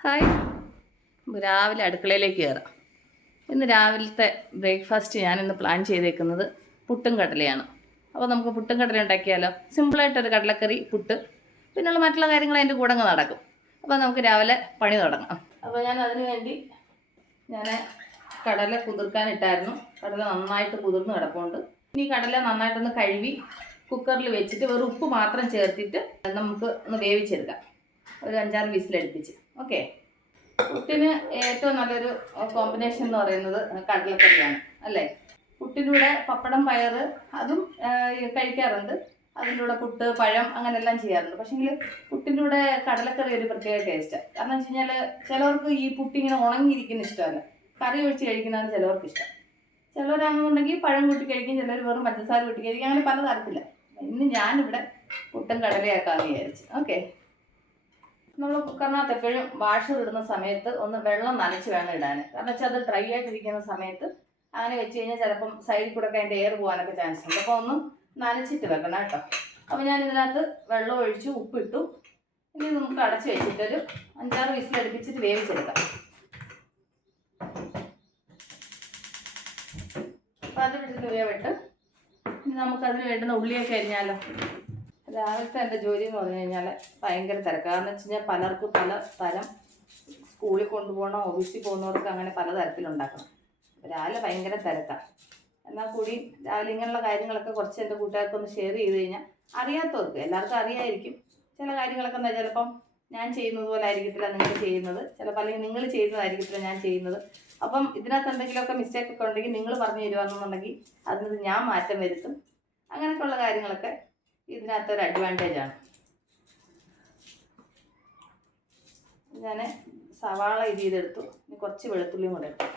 Hi. രാവിലെ അടുക്കളയിലേക്ക് കയറാം. ഇന്ന് രാവിലത്തെ ബ്രേക്ക്ഫാസ്റ്റ് ഞാൻ ഇന്ന് പ്ലാൻ ചെയ്തേക്കുന്നത് പുട്ടും കടലയാണ്. അപ്പോൾ നമുക്ക് പുട്ടും കടല ഉണ്ടാക്കിയാലോ? സിമ്പിളായിട്ടൊരു കടലക്കറി പുട്ട് പിന്നെയുള്ള മറ്റുള്ള കാര്യങ്ങൾ അതിന്റെ കൂടെ അങ്ങ് നടക്കും. അപ്പോൾ നമുക്ക് രാവിലെ പണി തുടങ്ങാം. അപ്പോൾ ഞാൻ അതിന് വേണ്ടി ഞാൻ കടല കുതിർക്കാനിട്ടായിരുന്നു. കടല നന്നായിട്ട് കുതിർന്ന് കിടപ്പുണ്ട്. ഇനി കടല നന്നായിട്ടൊന്ന് കഴുകി കുക്കറിൽ വെച്ചിട്ട് വെറും ഉപ്പ് മാത്രം ചേർത്തിട്ട് നമുക്ക് ഒന്ന് വേവിച്ചെടുക്കാം. ഒരു അഞ്ചാറ് വിസിലടുപ്പിച്ച്. ഓക്കെ. പുട്ടിന് ഏറ്റവും നല്ലൊരു കോമ്പിനേഷൻ എന്ന് പറയുന്നത് കടലക്കറിയാണ് അല്ലേ? പുട്ടിന്റെ കൂടെ പപ്പടം പയറ് അതും കഴിക്കാറുണ്ട്. അതിന്റെ കൂടെ പുട്ട് പഴം അങ്ങനെല്ലാം ചെയ്യാറുണ്ട്. പക്ഷേങ്കിൽ പുട്ടിന്റെ കൂടെ കടലക്കറി ഒരു പ്രത്യേക ടേസ്റ്റാണ് കാരണം വെച്ച് കഴിഞ്ഞാൽ ചിലവർക്ക് ഈ പുട്ടി ഇങ്ങനെ ഉണങ്ങിയിരിക്കുന്ന ഇഷ്ടമല്ല. കറി ഒഴിച്ച് കഴിക്കുന്നതാണ് ചിലവർക്ക് ഇഷ്ടം. ചിലവരാണെന്നുണ്ടെങ്കിൽ പഴം കൂട്ടി കഴിക്കും ചിലർ വെറും പഞ്ചസാര കൂട്ടി കഴിക്കും അങ്ങനെ പല തരത്തില്ല ഇന്ന് ഞാനിവിടെ പുട്ടും കടലയാക്കാമെന്ന് വിചാരിച്ചു. ഓക്കെ. നമ്മൾ കുക്കറിനകത്ത് എപ്പോഴും വാഷർ ഇടുന്ന സമയത്ത് ഒന്ന് വെള്ളം നനച്ച് വേണം ഇടാൻ കാരണം വെച്ചാൽ അത് ഡ്രൈ ആയിട്ടിരിക്കുന്ന സമയത്ത് അങ്ങനെ വെച്ച് കഴിഞ്ഞാൽ ചിലപ്പം സൈഡിൽ കൂടെ ഒക്കെ അതിന്റെ എയർ പോകാനൊക്കെ ചാൻസ് ഉണ്ട്. അപ്പോൾ ഒന്ന് നനച്ചിട്ട് വെക്കണം കേട്ടോ. അപ്പോൾ ഞാൻ ഇതിനകത്ത് വെള്ളം ഒഴിച്ച് ഉപ്പിട്ടു. ഇനി നമുക്ക് അടച്ച് വെച്ചിട്ടൊരു അഞ്ചാറ് വിസിൽ അടുപ്പിച്ചിട്ട് വേവിച്ചെടുക്കാം. അപ്പോൾ അത് വിട്ടിട്ട് വേവിട്ട് ഇനി നമുക്കതിന് വേണ്ടുന്ന ഉള്ളിയൊക്കെ അരിഞ്ഞാലോ? രാവിലത്തെ എന്റെ ജോലി എന്ന് പറഞ്ഞു കഴിഞ്ഞാൽ ഭയങ്കര തിരക്ക്. കാരണം വെച്ച് കഴിഞ്ഞാൽ പലർക്കും പല തരം സ്കൂളിൽ കൊണ്ടുപോകണം ഓഫീസിൽ പോകുന്നവർക്ക് അങ്ങനെ പല തരത്തിലുണ്ടാക്കണം. രാവിലെ ഭയങ്കര തിരക്കാണ് എന്നാൽ കൂടി രാവിലെ ഇങ്ങനെയുള്ള കാര്യങ്ങളൊക്കെ കുറച്ച് എന്റെ കൂട്ടുകാർക്കൊന്ന് ഷെയർ ചെയ്ത് കഴിഞ്ഞാൽ അറിയാത്തവർക്ക് എല്ലാവർക്കും അറിയായിരിക്കും ചില കാര്യങ്ങളൊക്കെ എന്താ ചിലപ്പം ഞാൻ ചെയ്യുന്നത് പോലെ ആയിരിക്കത്തില്ല നിങ്ങൾ ചെയ്യുന്നത് ചിലപ്പോൾ അല്ലെങ്കിൽ നിങ്ങൾ ചെയ്യുന്നതായിരിക്കത്തില്ല ഞാൻ ചെയ്യുന്നത്. അപ്പം ഇതിനകത്ത് എന്തെങ്കിലുമൊക്കെ മിസ്റ്റേക്ക് ഒക്കെ ഉണ്ടെങ്കിൽ നിങ്ങൾ പറഞ്ഞു തരുവാണെന്നുണ്ടെങ്കിൽ അതിനത് ഞാൻ മാറ്റം വരുത്തും. അങ്ങനെയൊക്കെയുള്ള കാര്യങ്ങളൊക്കെ ഇതിനകത്ത് അഡ്വാന്റേജാണ് ഞാൻ സവാള ഇത് ചെയ്തെടുത്തു. കുറച്ച് വെളുത്തുള്ളിയും കൂടെ എടുത്തു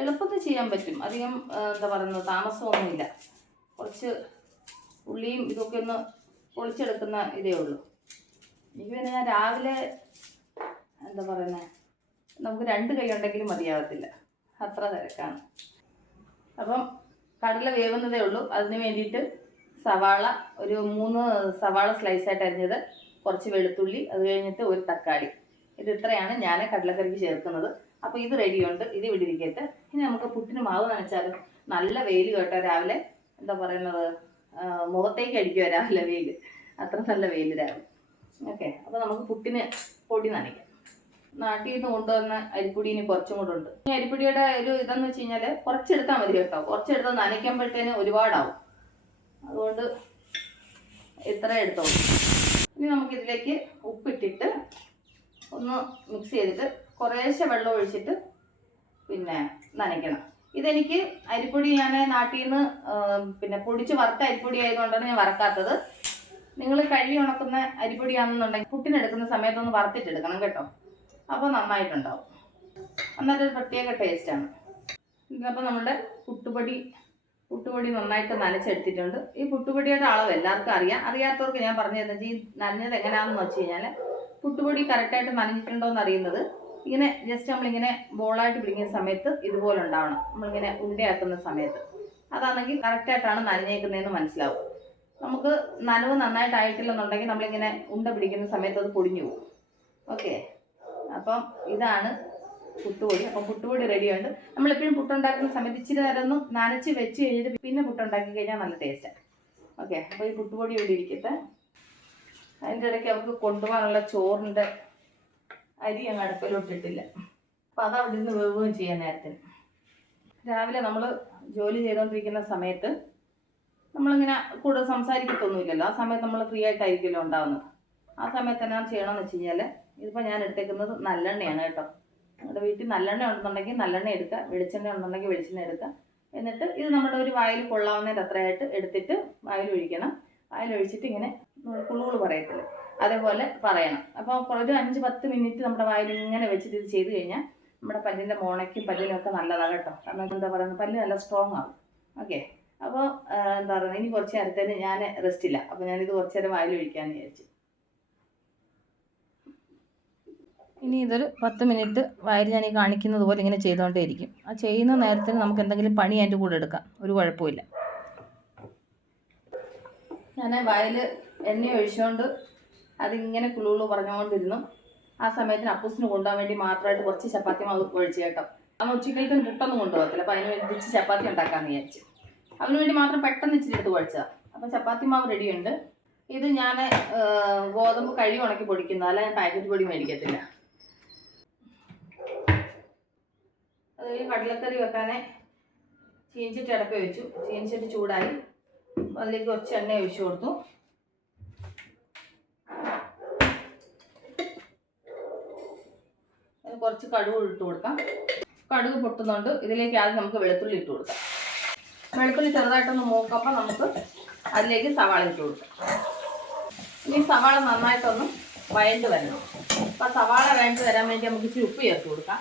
എളുപ്പത്തിൽ ചെയ്യാൻ പറ്റും. അധികം എന്താ പറയുന്നത് താമസമൊന്നുമില്ല. കുറച്ച് ഉള്ളിയും ഇതൊക്കെ ഒന്ന് പൊളിച്ചെടുക്കുന്ന ഇതേ ഉള്ളൂ. എനിക്ക് പിന്നെ ഞാൻ രാവിലെ എന്താ പറയുന്നത് നമുക്ക് രണ്ട് കൈ ഉണ്ടെങ്കിലും മതിയാവത്തില്ല. അത്ര തിരക്കാണ്. അപ്പം കടല വേവുന്നതേ ഉള്ളൂ. അതിന് വേണ്ടിയിട്ട് സവാള ഒരു മൂന്ന് സവാള സ്ലൈസ് സ്ലൈസായിട്ട് അരിഞ്ഞത് കുറച്ച് വെളുത്തുള്ളി അത് കഴിഞ്ഞിട്ട് ഒരു തക്കാളി. ഇത് ഇത്രയാണ് ഞാൻ കടലക്കറിക്ക് ചേർക്കുന്നത്. അപ്പോൾ ഇത് റെഡിയുണ്ട് ഇത് ഇവിടെ ഇനി നമുക്ക് പുട്ടിന് മാവ് നനച്ചാലും? നല്ല വെയിൽ കേട്ടോ രാവിലെ. എന്താ പറയുന്നത്? മുഖത്തേക്ക് അടിക്കുക രാവിലെ വെയിൽ അത്ര നല്ല വെയിൽ രാവിലെ. ഓക്കെ അപ്പോൾ നമുക്ക് പുട്ടിന് പൊടി നനയ്ക്കാം നാട്ടിൽ നിന്ന് കൊണ്ടുവന്ന അരിപ്പൊടി ഇനി കുറച്ചും കൂടെ ഉണ്ട്. ഈ അരിപ്പൊടിയുടെ ഒരു ഇതെന്ന് വെച്ച് കഴിഞ്ഞാൽ കുറച്ചെടുത്താൽ മതി കേട്ടോ. കുറച്ചെടുത്ത് നനയ്ക്കുമ്പോഴത്തേന് ഒരുപാടാവും. അതുകൊണ്ട് ഇത്ര എടുത്തോളൂ. ഇനി നമുക്കിതിലേക്ക് ഉപ്പിട്ടിട്ട് ഒന്ന് മിക്സ് ചെയ്തിട്ട് കുറേശ്ശെ വെള്ളം ഒഴിച്ചിട്ട് പിന്നെ നനയ്ക്കണം. ഇതെനിക്ക് അരിപ്പൊടി ഞാൻ നാട്ടിൽ നിന്ന് പിന്നെ പൊടിച്ച് വറുത്ത അരിപ്പൊടി ആയതുകൊണ്ടാണ് ഞാൻ വറക്കാത്തത്. നിങ്ങൾ കഴുകി ഉണക്കുന്ന അരിപ്പൊടിയാണെന്നുണ്ടെങ്കിൽ പുട്ടിനെടുക്കുന്ന സമയത്തൊന്ന് വറുത്തിട്ടെടുക്കണം കേട്ടോ. അപ്പോൾ നന്നായിട്ടുണ്ടാവും. അന്നേരം ഒരു പ്രത്യേക ടേസ്റ്റാണ് അപ്പോൾ നമ്മുടെ പുട്ടുപൊടി പുട്ടുപൊടി നന്നായിട്ട് നനച്ചെടുത്തിട്ടുണ്ട്. ഈ പുട്ടുപൊടിയുടെ അളവ് എല്ലാവർക്കും അറിയാം. അറിയാത്തവർക്ക് ഞാൻ പറഞ്ഞു തരുന്നത് ഈ നനഞ്ഞത് എങ്ങനെയാണെന്ന് വെച്ച് കഴിഞ്ഞാൽ പുട്ടുപൊടി കറക്റ്റായിട്ട് നനഞ്ഞിട്ടുണ്ടോ എന്ന് അറിയുന്നത് ഇങ്ങനെ ജസ്റ്റ് നമ്മളിങ്ങനെ ബോളായിട്ട് പിടിക്കുന്ന സമയത്ത് ഇതുപോലെ ഉണ്ടാവണം. നമ്മളിങ്ങനെ ഉണ്ടയാക്കുന്ന സമയത്ത്. അതാണെങ്കിൽ കറക്റ്റായിട്ടാണ് നനഞ്ഞേക്കുന്നതെന്ന് മനസ്സിലാവും. നമുക്ക് നനവ് നന്നായിട്ട് നന്നായിട്ടായിട്ടില്ലെന്നുണ്ടെങ്കിൽ നമ്മളിങ്ങനെ ഉണ്ട പിടിക്കുന്ന സമയത്ത് അത് പൊടിഞ്ഞു പോകും. ഓക്കെ അപ്പം ഇതാണ് പുട്ടുപൊടി. അപ്പം പുട്ടുപൊടി റെഡിയുണ്ട് നമ്മളെപ്പോഴും പുട്ടുണ്ടാക്കുന്ന സമയത്ത് ഇച്ചിരി നേരം നനച്ച് വെച്ച് കഴിഞ്ഞിട്ട് പിന്നെ പുട്ടുണ്ടാക്കി കഴിഞ്ഞാൽ നല്ല ടേസ്റ്റാണ് ഓക്കെ അപ്പോൾ ഈ പുട്ടുപൊടി ഇവിടെ ഇരിക്കട്ടെ. അതിന്റെ ഇടയ്ക്ക് അവർക്ക് കൊണ്ടുപോകാനുള്ള ചോറിന്റെ അരി അങ്ങ് അടുപ്പിലോട്ടിട്ടില്ല. അപ്പം അത് അവിടെ നിന്ന് വേവുകയും ചെയ്യാൻ നേരത്തിന്. രാവിലെ നമ്മൾ ജോലി ചെയ്തുകൊണ്ടിരിക്കുന്ന സമയത്ത് നമ്മളിങ്ങനെ കൂടുതൽ സംസാരിക്കത്തൊന്നുമില്ലല്ലോ. ആ സമയത്ത് നമ്മൾ ഫ്രീ ആയിട്ടായിരിക്കുമല്ലോ ഉണ്ടാവുന്നത്. ആ സമയത്ത് എന്നാ ചെയ്യണമെന്ന് വെച്ച് കഴിഞ്ഞാൽ ഇതിപ്പോൾ ഞാൻ എടുത്തേക്കുന്നത് നല്ലെണ്ണയാണ് കേട്ടോ. നിങ്ങളുടെ വീട്ടിൽ നല്ലെണ്ണ ഉണ്ടെന്നുണ്ടെങ്കിൽ നല്ലെണ്ണ എടുക്കുക വെളിച്ചെണ്ണ ഉണ്ടെന്നുണ്ടെങ്കിൽ വെളിച്ചെണ്ണ എടുക്കുക. എന്നിട്ട് ഇത് നമ്മുടെ ഒരു വായിൽ കൊള്ളാവുന്നതിന്റെ അത്രയായിട്ട് എടുത്തിട്ട് വായിൽ ഒഴിക്കണം. വായിൽ ഒഴിച്ചിട്ട് ഇങ്ങനെ കുളുകൾ പറയത്തില്ല? അതേപോലെ പറയണം. അപ്പോൾ ഒരു അഞ്ച് പത്ത് മിനിറ്റ് നമ്മുടെ വായിൽ ഇങ്ങനെ വെച്ചിട്ട് ഇത് ചെയ്ത് കഴിഞ്ഞാൽ നമ്മുടെ പല്ലിന്റെ മോണയ്ക്കും പല്ലിനും ഒക്കെ നല്ലതാണ് കേട്ടോ. കാരണം എന്താ പറയുന്നത്? പല്ല് നല്ല സ്ട്രോങ് ആവും. ഓക്കെ അപ്പോൾ എന്താ പറയുക ഇനി കുറച്ച് നേരത്തേന് ഞാൻ റെസ്റ്റ് ഇല്ല. അപ്പോൾ ഞാനിത് കുറച്ച് നേരം വായിൽ ഒഴിക്കാമെന്ന് വിചാരിച്ചു. ഇനി ഇതൊരു പത്ത് മിനിറ്റ് വയറ് ഞാൻ ഈ കാണിക്കുന്നത് പോലെ ഇങ്ങനെ ചെയ്തുകൊണ്ടേയിരിക്കും ആ ചെയ്യുന്ന നേരത്തിന് നമുക്ക് എന്തെങ്കിലും പണി അതിന്റെ കൂടെ എടുക്കാം. ഒരു കുഴപ്പമില്ല ഞാൻ വയൽ എണ്ണ ഒഴിച്ചുകൊണ്ട് അതിങ്ങനെ കുളുകുളു പറഞ്ഞുകൊണ്ടിരുന്നു ആ സമയത്തിന് അപ്പൂസിന് കൊണ്ടുപോകാൻ വേണ്ടി മാത്രമായിട്ട് കുറച്ച് ചപ്പാത്തി മാവ് ഒഴിച്ച് കേട്ടോ. അവൻ ഉച്ചക്കലത്തിന് പുട്ടൊന്നും കൊണ്ടുപോകത്തില്ല. അപ്പം അതിന് വേണ്ടി ഇച്ചിരി ചപ്പാത്തി ഉണ്ടാക്കാമെന്ന് വിചാരിച്ചു. അവന് വേണ്ടി മാത്രം പെട്ടെന്ന് ഇച്ചിരി എടുത്ത് കുഴച്ചതാണ് അപ്പം ചപ്പാത്തി മാവ് റെഡിയുണ്ട് ഇത് ഞാൻ ഗോതമ്പ് കഴി ഉണക്കി പൊടിക്കുന്നതല്ല ഞാൻ പാക്കറ്റ് പൊടി മേടിക്കത്തില്ല. ഈ കടലക്കറി വെക്കാനെ ചീനിച്ചിട്ട് അടപ്പ് വെച്ചു. ചീനിച്ചിട്ട് ചൂടായി. അതിലേക്ക് കുറച്ച് എണ്ണ ഒഴിച്ചു കൊടുത്തു. കുറച്ച് കടുക് ഇട്ട് കൊടുക്കാം. കടുക് പൊട്ടുന്നുണ്ട്. ഇതിലേക്ക് ആദ്യം നമുക്ക് വെളുത്തുള്ളി ഇട്ട് കൊടുക്കാം. വെളുത്തുള്ളി ചെറുതായിട്ടൊന്ന് മൂക്കപ്പം നമുക്ക് അതിലേക്ക് സവാള ഇട്ട് കൊടുക്കാം. ഇനി സവാള നന്നായിട്ടൊന്ന് വയണ്ട് വരണം. അപ്പം സവാള വഴണ്ട് വരാൻ വേണ്ടി നമുക്ക് ഇച്ചിരി ഉപ്പ് ചേർത്ത് കൊടുക്കാം.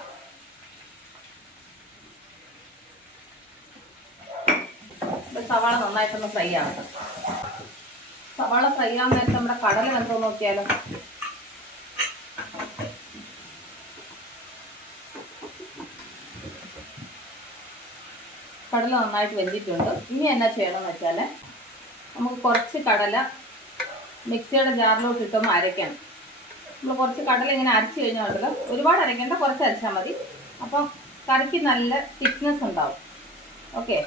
സവാള നന്നായിട്ടൊന്ന് ഫ്രൈ ആവട്ടെ. സവാള ഫ്രൈ ആവാൻ നേരത്തെ നമ്മുടെ കടല എന്തോ നോക്കിയാലോ? കടല നന്നായിട്ട് വെന്തിട്ടുണ്ട്. ഇനി എന്നാ ചെയ്യണമെന്ന് വെച്ചാൽ നമുക്ക് കുറച്ച് കടല മിക്സിയുടെ ജാറിലോട്ട് ഇട്ടൊന്ന് അരയ്ക്കണം. നമ്മൾ കുറച്ച് കടല ഇങ്ങനെ അരച്ച് കഴിഞ്ഞാൽ ഉണ്ടല്ലോ. ഒരുപാട് അരയ്ക്കേണ്ട കുറച്ച് അരച്ചാൽ മതി. അപ്പം കറിക്ക് നല്ല തിക്നെസ് ഉണ്ടാവും. ഓക്കെ?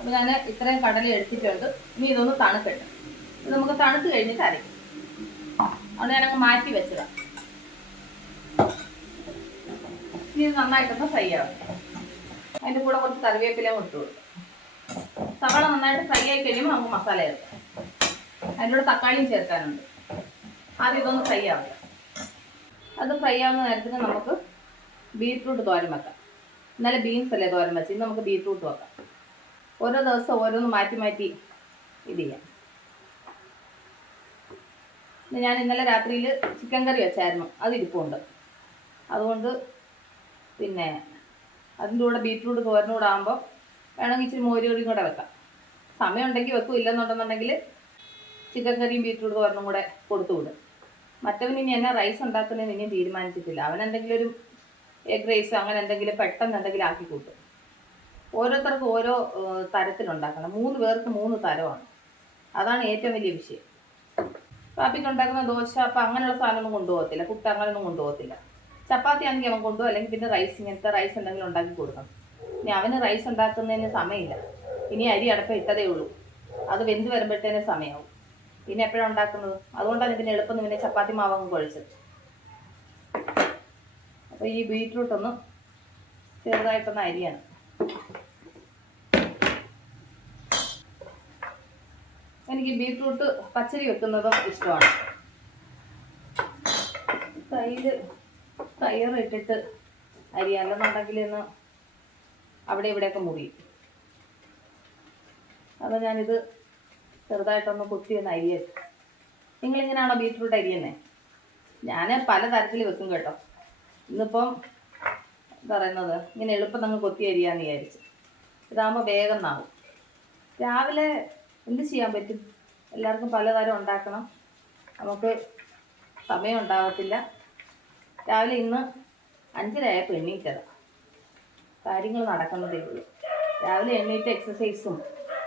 അപ്പോൾ ഞാൻ ഇത്രയും കടല എടുത്തിട്ടുണ്ട്. ഇനി ഇതൊന്ന് തണുക്കട്ടെ. ഇത് നമുക്ക് തണുത്ത് കഴിഞ്ഞിട്ട് അരയ്ക്കും. അതുകൊണ്ട് ഞാനങ്ങ് മാറ്റി വെച്ചതാണ് ഇനി നന്നായിട്ടൊന്ന് ഫ്രൈ ആവും. അതിന്റെ കൂടെ കുറച്ച് കറിവേപ്പില ഇട്ട് കൊടുക്കും. സവാള നന്നായിട്ട് ഫ്രൈ ആയി കഴിയുമ്പോൾ നമുക്ക് മസാല ചേർക്കാം. അതിന്റെ കൂടെ തക്കാളിയും ചേർക്കാനുണ്ട്. ആദ്യം ഇതൊന്ന് ഫ്രൈ ആവുക അത് ഫ്രൈ ആവുന്ന നേരത്തിന് നമുക്ക് ബീറ്റ്റൂട്ട് തോരൻ വെക്കാം. ഇന്നലെ ബീൻസ് അല്ലേ തോരൻ വെച്ച് ഇന്ന് നമുക്ക് ബീറ്റ്റൂട്ട് വെക്കാം. ഓരോ ദിവസം ഓരോന്ന് മാറ്റി മാറ്റി ഇത് ചെയ്യാം. ഞാൻ ഇന്നലെ രാത്രിയിൽ ചിക്കൻ കറി വെച്ചായിരുന്നു. അത് ഇരിപ്പുണ്ട്. അതുകൊണ്ട് പിന്നെ അതിന്റെ കൂടെ ബീറ്റ്റൂട്ട് തോരനും കൂടെ ആകുമ്പോൾ വേണമെങ്കിൽ ഇച്ചിരി മോര് കറിയും കൂടെ വെക്കാം. സമയം ഉണ്ടെങ്കിൽ വെക്കും. ഇല്ലെന്നുണ്ടെന്നുണ്ടെങ്കിൽ ചിക്കൻ കറിയും ബീറ്റ്റൂട്ട് തോരനും കൂടെ കൊടുത്തു വിടും. മറ്റവൻ ഇനി എന്നെ റൈസ് ഉണ്ടാക്കുന്നതിന് ഇനിയും തീരുമാനിച്ചിട്ടില്ല. അവൻ എന്തെങ്കിലും ഒരു എഗ് റൈസോ അങ്ങനെ എന്തെങ്കിലും പെട്ടെന്ന് എന്തെങ്കിലും ആക്കി കൂട്ടും. ഓരോരുത്തർക്കും ഓരോ തരത്തിലുണ്ടാക്കണം. മൂന്ന് പേർക്ക് മൂന്ന് തരമാണ്. അതാണ് ഏറ്റവും വലിയ വിഷയം. കാപ്പിക്ക് ഉണ്ടാക്കുന്ന ദോശ അപ്പം അങ്ങനെയുള്ള സാധനമൊന്നും കൊണ്ടുപോകത്തില്ല. കുട്ട അങ്ങനെയൊന്നും കൊണ്ടുപോകത്തില്ല. ചപ്പാത്തി ആണെങ്കിൽ അവൻ കൊണ്ടുപോകും. അല്ലെങ്കിൽ പിന്നെ റൈസ് ഇങ്ങനത്തെ റൈസ് എന്തെങ്കിലും ഉണ്ടാക്കി കൊടുക്കണം. ഇനി അവന് റൈസ് ഉണ്ടാക്കുന്നതിന് സമയമില്ല. ഇനി അരി അടപ്പം ഇട്ടതേ ഉള്ളൂ. അത് വെന്ത് വരുമ്പോഴത്തേനും സമയമാവും. പിന്നെ എപ്പോഴാണ് ഉണ്ടാക്കുന്നത്? അതുകൊണ്ടാണ് ഇതിന് എളുപ്പം പിന്നെ ചപ്പാത്തി മാവങ്ങ് കുഴച്ചത്. അപ്പോൾ ഈ ബീറ്റ്റൂട്ട് ഒന്ന് ചെറുതായിട്ടൊന്ന് അരിയാണ്. എനിക്ക് ബീട്രൂട്ട് പച്ചരി വെക്കുന്നതും ഇഷ്ടമാണ്. തൈര് തയ്യറിട്ടിട്ട് അരി അല്ലെന്നുണ്ടെങ്കിൽ ഇന്ന് അവിടെ ഇവിടെയൊക്കെ മുറിയും അപ്പോൾ ഞാനിത് ചെറുതായിട്ടൊന്ന് കുത്തി ഒന്ന് അരിയത് നിങ്ങളിങ്ങനെയാണോ ബീറ്റ്റൂട്ട് അരിയുന്നത് ഞാൻ പല തരത്തിൽ വെക്കും കേട്ടോ. ഇന്നിപ്പം പറയുന്നത്? ഇങ്ങനെ എളുപ്പം നമ്മൾ കൊത്തി അരിയാന്ന് വിചാരിച്ചു. ഇതാകുമ്പോൾ വേഗം നാവും. രാവിലെ എന്ത് ചെയ്യാൻ പറ്റും? എല്ലാവർക്കും പലതരം ഉണ്ടാക്കണം. നമുക്ക് സമയം ഉണ്ടാകത്തില്ല രാവിലെ ഇന്ന് അഞ്ചരയായപ്പോൾ എണ്ണീറ്റത് കാര്യങ്ങൾ നടക്കുന്നതേ ഉള്ളൂ. രാവിലെ എണ്ണീറ്റ് എക്സസൈസും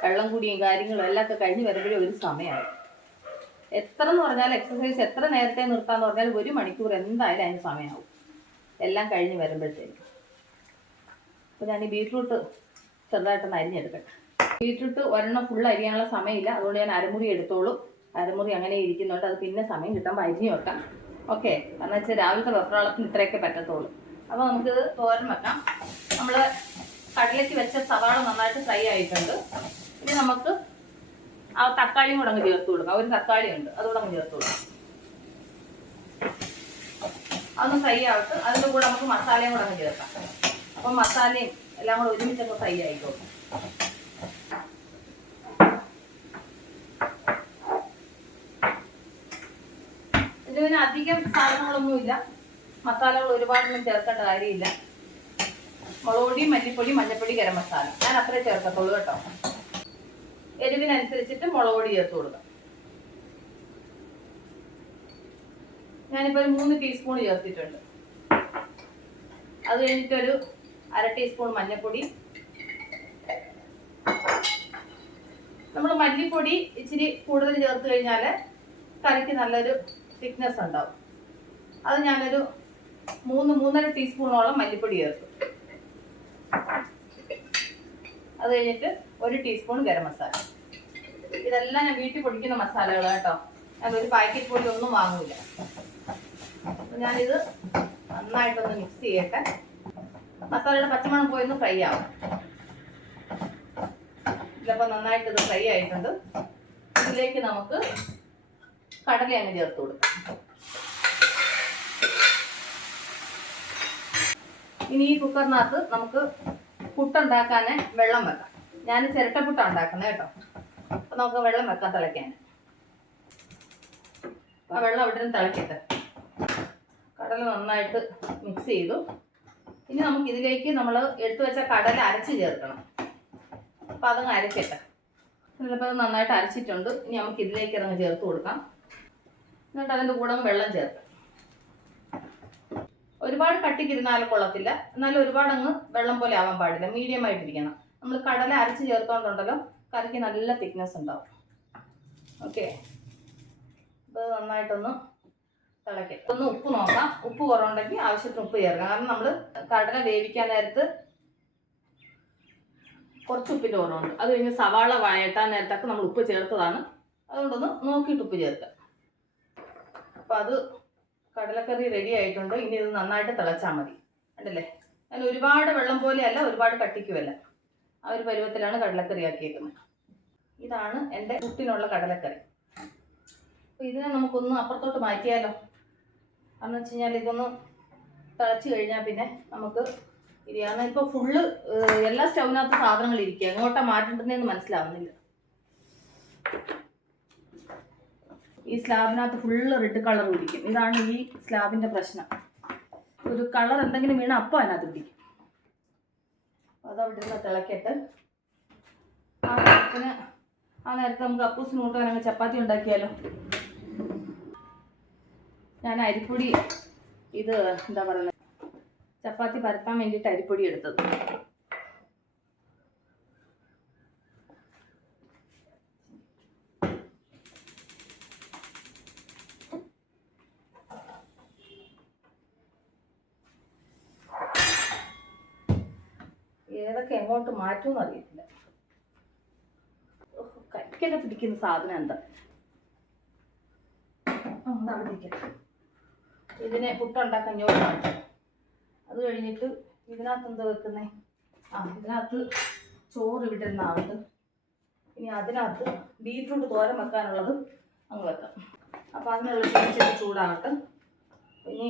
വെള്ളം കൂടിയും കാര്യങ്ങളും എല്ലാം ഒക്കെ കഴിഞ്ഞ് വരുമ്പോഴേ ഒരു സമയമായി എത്ര എന്ന് പറഞ്ഞാൽ എക്സസൈസ് എത്ര നേരത്തെ നിർത്താന്ന് പറഞ്ഞാൽ ഒരു മണിക്കൂർ എന്തായാലും അതിന് സമയമാവും. എല്ലാം കഴിഞ്ഞ് വരുമ്പോഴത്തേക്കും അപ്പോൾ ഞാൻ ഈ ബീട്രൂട്ട് ചെറുതായിട്ടൊന്ന് അരിഞ്ഞെടുക്കട്ടെ. ബീട്രൂട്ട് ഒരെണ്ണം ഫുൾ അരിയാനുള്ള സമയമില്ല. അതുകൊണ്ട് ഞാൻ അരമുറി എടുത്തോളൂ. അരമുറി അങ്ങനെ ഇരിക്കുന്നുണ്ട്. അത് പിന്നെ സമയം കിട്ടാൻ പരിചയം വെക്കാം ഓക്കെ കാരണം വെച്ചാൽ രാവിലത്തെ വെപ്രാളത്തിന് ഇത്രയൊക്കെ പറ്റത്തുള്ളൂ. അപ്പോൾ നമുക്കിത് തോരൻ വെക്കാം. നമ്മൾ കടലയ്ക്ക് വെച്ച സവാള നന്നായിട്ട് ഫ്രൈ ആയിട്ടുണ്ട്. ഇനി നമുക്ക് ആ തക്കാളിയും കൂടെ അങ്ങ് ചേർത്ത് കൊടുക്കാം. ഒരു തക്കാളി ഉണ്ട്. അതുകൂടെ അങ്ങ് ചേർത്ത് കൊടുക്കാം. അതൊന്ന് ഫ്രൈ ആവട്ടെ. അതിന്റെ കൂടെ നമുക്ക് മസാലയും കൂടെ അങ്ങ് ചേർക്കാം. അപ്പം മസാലയും എല്ലാം കൂടെ ഒരുമിച്ചൊക്കെ ഫ്രൈ ആയിക്കോട്ടെ ഇതിന് അധികം സാധനങ്ങളൊന്നുമില്ല. മസാലകൾ ഒരുപാടൊന്നും ചേർക്കേണ്ട കാര്യമില്ല. മുളക് പൊടി മല്ലിപ്പൊടി മഞ്ഞൾപ്പൊടി ഗരം മസാല. ഞാൻ അത്രേ ചേർക്കത്തുള്ളൂ കേട്ടോ. എരിവിനനുസരിച്ചിട്ട് മുളക് പൊടി ചേർത്ത് കൊടുക്കാം. ഞാനിപ്പോൾ ഒരു മൂന്ന് ടീസ്പൂൺ ചേർത്തിട്ടുണ്ട്. അത് കഴിഞ്ഞിട്ടൊരു അര ടീസ്പൂൺ മഞ്ഞൾപ്പൊടി. നമ്മൾ മല്ലിപ്പൊടി ഇച്ചിരി കൂടുതൽ ചേർത്ത് കഴിഞ്ഞാൽ കറിക്ക് നല്ലൊരു തിക്നെസ് ഉണ്ടാവും. അത് ഞാനൊരു മൂന്ന് മൂന്നര ടീസ്പൂണോളം മല്ലിപ്പൊടി ചേർക്കും അത് കഴിഞ്ഞിട്ട് ഒരു ടീസ്പൂൺ ഗരം മസാല. ഇതെല്ലാം ഞാൻ വീട്ടിൽ പൊടിക്കുന്ന മസാലകൾ കേട്ടോ. ഞാൻ ഒരു പാക്കറ്റ് പൊടി ഒന്നും വാങ്ങൂല. ഞാനിത് നന്നായിട്ടൊന്ന് മിക്സ് ചെയ്യട്ടെ. മസാലയുടെ പച്ചമണം പോയി ഒന്ന് ഫ്രൈ ആവും ഇതിലപ്പോൾ നന്നായിട്ട് ഇത് ഫ്രൈ ആയിട്ടുണ്ട്. ഇതിലേക്ക് നമുക്ക് കടല അങ്ങ് ചേർത്ത് കൊടുക്കാം. ഇനി ഈ കുക്കറിനകത്ത് നമുക്ക് പുട്ടുണ്ടാക്കാൻ വെള്ളം വെക്കാം. ഞാൻ ചിരട്ടപ്പുട്ടാണ് ഉണ്ടാക്കുന്നത് കേട്ടോ. അപ്പം നമുക്ക് വെള്ളം വെക്കാം തിളയ്ക്കാൻ ആ വെള്ളം അവിടെ നിന്ന് തിളക്കട്ടെ. കടല നന്നായിട്ട് മിക്സ് ചെയ്തു. ഇനി നമുക്ക് ഇതിലേക്ക് നമ്മൾ എടുത്തു വെച്ച കടല അരച്ച് ചേർക്കണം. അപ്പം അതങ്ങ് അരച്ചിട്ട് ഇതിലിപ്പോൾ നന്നായിട്ട് അരച്ചിട്ടുണ്ട്. ഇനി നമുക്ക് ഇതിലേക്ക് അതങ്ങ് ചേർത്ത് കൊടുക്കാം. എന്നിട്ട് അതിന്റെ കൂടെ വെള്ളം ചേർക്കാം ഒരുപാട് കട്ടിക്കിരുന്നാലും കൊള്ളത്തില്ല. എന്നാലും ഒരുപാട് അങ്ങ് വെള്ളം പോലെ ആവാൻ പാടില്ല. മീഡിയം ആയിട്ടിരിക്കണം. നമ്മൾ കടല അരച്ച് ചേർത്തോണ്ടുണ്ടല്ലോ കറിക്ക് നല്ല തിക്നെസ് ഉണ്ടാവും. ഓക്കെ അപ്പോൾ നന്നായിട്ടൊന്ന് തിളയ്ക്കാം. ഒന്ന് ഉപ്പ് നോക്കാം. ഉപ്പ് കുറവുണ്ടെങ്കിൽ ആവശ്യത്തിന് ഉപ്പ് ചേർക്കാം. കാരണം നമ്മൾ കടല വേവിക്കാൻ നേരത്ത് കുറച്ച് ഉപ്പിന്റെ കുറവുണ്ട്. അത് കഴിഞ്ഞ് സവാള വഴട്ടാൻ നേരത്തൊക്കെ നമ്മൾ ഉപ്പ് ചേർത്തതാണ്. അതുകൊണ്ടൊന്ന് നോക്കിയിട്ട് ഉപ്പ് ചേർക്കാം. അപ്പോൾ അത് കടലക്കറി റെഡി ആയിട്ടുണ്ട്. ഇനി ഇത് നന്നായിട്ട് തിളച്ചാൽ മതി. കണ്ടല്ലേ? അതിന് ഒരുപാട് വെള്ളം പോലെയല്ല ഒരുപാട് കട്ടിക്കുമല്ല. ആ ഒരു പരുവത്തിലാണ് കടലക്കറി ആക്കിയേക്കുന്നത്. ഇതാണ് എന്റെ കുട്ടിനുള്ള കടലക്കറി. അപ്പോൾ ഇതിനെ നമുക്കൊന്ന് അപ്പുറത്തോട്ട് മാറ്റിയാലോ? കാരണം വെച്ച് കഴിഞ്ഞാൽ ഇതൊന്ന് തിളച്ച് കഴിഞ്ഞാൽ പിന്നെ നമുക്ക് ഇരിയാണ്. ഇപ്പോൾ ഫുള്ള് എല്ലാ സ്റ്റൗവിനകത്ത് സാധനങ്ങൾ ഇരിക്കുക. എങ്ങോട്ടാണ് മാറ്റേണ്ടതെന്ന് മനസ്സിലാവുന്നില്ല. ഈ സ്ലാബിനകത്ത് ഫുള്ള് റെഡ് കളർ പിടിക്കും. ഇതാണ് ഈ സ്ലാബിന്റെ പ്രശ്നം. ഒരു കളർ എന്തെങ്കിലും വീണ അപ്പം അതിനകത്ത് പിടിക്കും. അതവിടെ തിളക്കട്ട്. ആ നേരത്തിന് ആ നേരത്തെ നമുക്ക് അപ്പൂസിന് കൂട്ടാൻ ചപ്പാത്തി ഉണ്ടാക്കിയാലോ? ഞാൻ അരിപ്പൊടി ഇത് എന്താ പറയുന്നത്? ചപ്പാത്തി പരത്താൻ വേണ്ടിയിട്ട് അരിപ്പൊടി എടുത്തത്. എങ്ങോട്ട് മാറ്റുമെന്ന് അറിയത്തില്ല. കൈക്കൊക്കെ പിടിക്കുന്ന സാധനം എന്താ? ഇതിനെ പുട്ടുണ്ടാക്കാൻ മാറ്റാം. അത് കഴിഞ്ഞിട്ട് ഇതിനകത്ത് എന്താ വെക്കുന്നേ? ആ ഇതിനകത്ത് ചോറ് ഇവിടെ നിന്നാവുണ്ട് ഇനി അതിനകത്ത് ബീറ്റ്റൂട്ട് തോരൻ വെക്കാനുള്ളത് അങ്ങ് വെക്കാം. അപ്പോൾ അതിനുള്ള ചെറിയ ചൂടാകട്ടെ ഇനി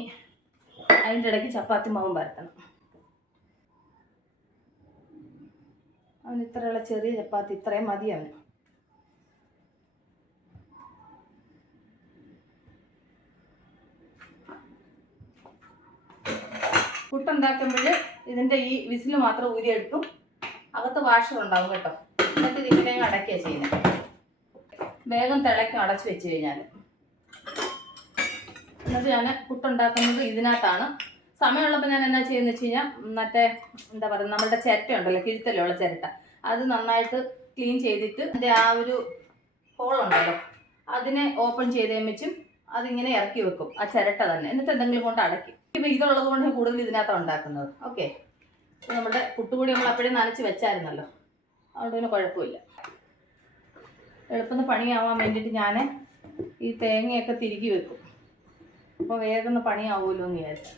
അതിന്റെ ഇടയ്ക്ക് ചപ്പാത്തി മാവും പരത്തണം. അവന് ഇത്രയുള്ള ചെറിയ ചപ്പാത്തി ഇത്രയും മതി അവന് പുട്ടുണ്ടാക്കുമ്പോൾ ഇതിന്റെ ഈ വിസിൽ മാത്രം ഊരിയെടുക്കും അകത്ത് വാഷർ ഉണ്ടാവും കേട്ടോ. എന്നിട്ട് അങ്ങ് അടയ്ക്കുക ചെയ്യുന്നത് വേഗം തിളയ്ക്കും അടച്ചു വെച്ച് കഴിഞ്ഞാൽ എന്നിട്ട് ഞാൻ പുട്ടുണ്ടാക്കുന്നത് ഇതിനകത്താണ്. സമയമുള്ളപ്പോൾ ഞാൻ എന്നാ ചെയ്യുന്ന വെച്ച് കഴിഞ്ഞാൽ മറ്റേ എന്താ പറയുക നമ്മുടെ ചിരട്ട ഉണ്ടല്ലോ കിഴുത്തലുള്ള ചിരട്ട. അത് നന്നായിട്ട് ക്ലീൻ ചെയ്തിട്ട് അതിന്റെ ആ ഒരു ഹോളുണ്ടല്ലോ അതിനെ ഓപ്പൺ ചെയ്ത് കഴിഞ്ഞും അതിങ്ങനെ ഇറക്കി വെക്കും ആ ചിരട്ട തന്നെ. എന്നിട്ട് എന്തെങ്കിലും കൊണ്ട് അടയ്ക്കും. ഇപ്പം ഇതുള്ളത് കൊണ്ട് കൂടുതൽ ഇതിനകത്താണ് ഉണ്ടാക്കുന്നത്. ഓക്കെ. നമ്മുടെ പുട്ടുകൂടി നമ്മൾ അപ്പോഴേ നനച്ച് വെച്ചായിരുന്നല്ലോ. അതുകൊണ്ട് പിന്നെ കുഴപ്പമില്ല. എളുപ്പം പണിയാവാൻ വേണ്ടിയിട്ട് ഞാൻ ഈ തേങ്ങയൊക്കെ തിരികെ വെക്കും. അപ്പോൾ വേഗം പണിയാവുമല്ലോ എന്ന് വിചാരിച്ചു.